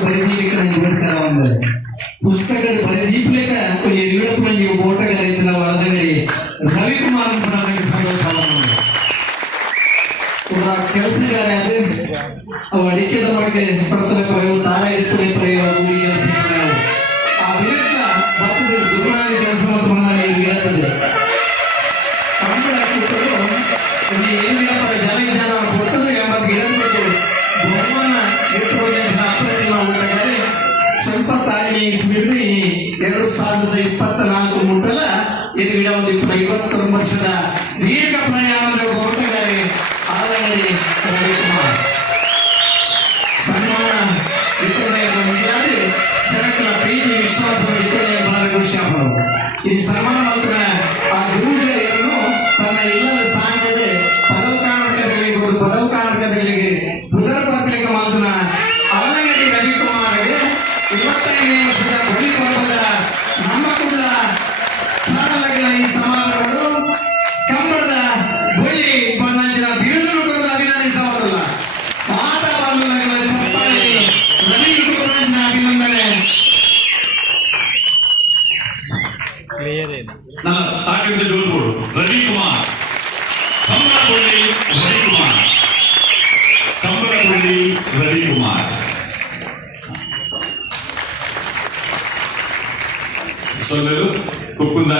ಬರೆದೀಲಿಕ್ಕೆ ನಂಗೆ ಬರ್ತಾರ ಒಂದು ಪುಸ್ತಕದ ಬರೆದೀಪ್ಲೇಕ కొన్ని రీడప్ నుండి ఓటగా రైతుల వరదని ರವಿಕುಮಾರ್ ಅಂತ ನನಗೆ ಸಂತೋಷ ಕೂಡ ಕೆಲಸಗಾರ ಅದು ಅವು ಅಡಿಕೆದ ಬಗ್ಗೆ ಪಡ್ತನೆ ಪ್ರಯೋಗ ತಾಳ ಇರ್ತನೆ ಪ್ರಯೋಗ ಸಾವಿರದ ಇಪ್ಪತ್ತ ನಾಲ್ಕು ಮುಟ್ಟಲ ಇದೀಗ ಒಂದು ಐವತ್ತೊಂದು ವರ್ಷದ ದೀರ್ಘ ಪ್ರಯಾಣದ ಊಟಗಾರೆ ಆದರಣಿ ರವಿಕುಮಾರ್. ಸನ್ಮಾನ ವಿತರಣೆಯನ್ನು ಮುಂದಾಗಿ ಜನಗಳ ಪ್ರೀತಿ ವಿಶ್ವಾಸ ವಿತರಣೆ ಭಾಗವಹಿಸಿದರು ಈ ಸನ್ಮಾನ ಮಾತ್ರ ನನ್ನ ತಾಕಿದ ಜೋರ್ಗೋಡು ರವಿಕುಮಾರ್ ಕಂಬಳಪುಳ್ಳಿ ರವಿಕುಮಾರ್ ಕಂಬಳಪುಳ್ಳಿ ರವಿಕುಮಾರ್ ಸೊಲ್ಲಲು ಕುಕ್ಕುಂದ